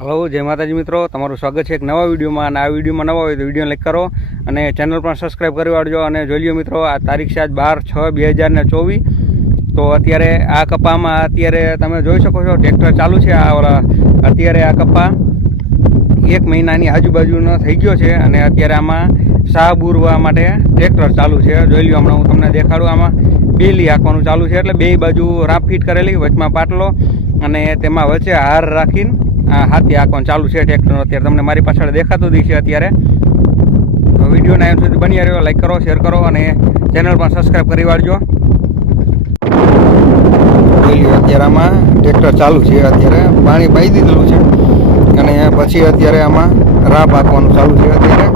Hello, જય માતાજી મિત્રો, તમારું સ્વાગત છે એક નવા વિડીયોમાં. અને આ વિડીયોમાં નવા હોય તો વિડીયો લાઈક કરો અને ચેનલ પણ સબસ્ક્રાઈબ કરી વાળજો. અને જોઈ લ્યો મિત્રો, આ તારીખ છે આજ 12/6/2024. તો અત્યારે આ કપામાં અત્યારે તમે જોઈ શકો છો ટ્રેક્ટર ચાલુ છે. અત્યારે આ કપા 1 મહિનાની આજુબાજુનો થઈ ગયો છે અને અત્યારે આમાં સાહ બુરવા માટે ટ્રેક્ટર ચાલુ છે. જોઈ લ્યો, હમણાં હું તમને દેખાડું. આમાં બેલી હાંકવાનું ચાલુ છે, એટલે બે બાજુ રાપ ફીટ કરેલી, વચમાં પાટલો અને તેમાં વચ્ચે હાર રાખીને હાથી હાંકવાનું ચાલુ છે ટ્રેક્ટરનો. અત્યારે તમને મારી પાછળ દેખાતું જ છે. અત્યારે વિડીયોના એમ સુધી બની રહ્યો, લાઈક કરો, શેર કરો અને ચેનલ પણ સબસ્ક્રાઈબ કરી વાળજો. અત્યારે આમાં ટ્રેક્ટર ચાલુ છે. અત્યારે પાણી પાઈ દીધેલું છે અને પછી અત્યારે આમાં રાપ હાંકવાનું ચાલુ છે. અત્યારે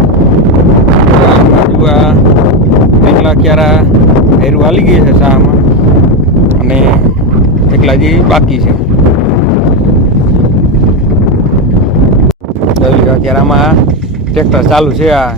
એકલા ક્યારા હેરું હાલી ગઈ છે શાહમાં અને એકલા જે બાકી છે. અત્યારે આમાં ટ્રેક્ટર ચાલુ છે. આ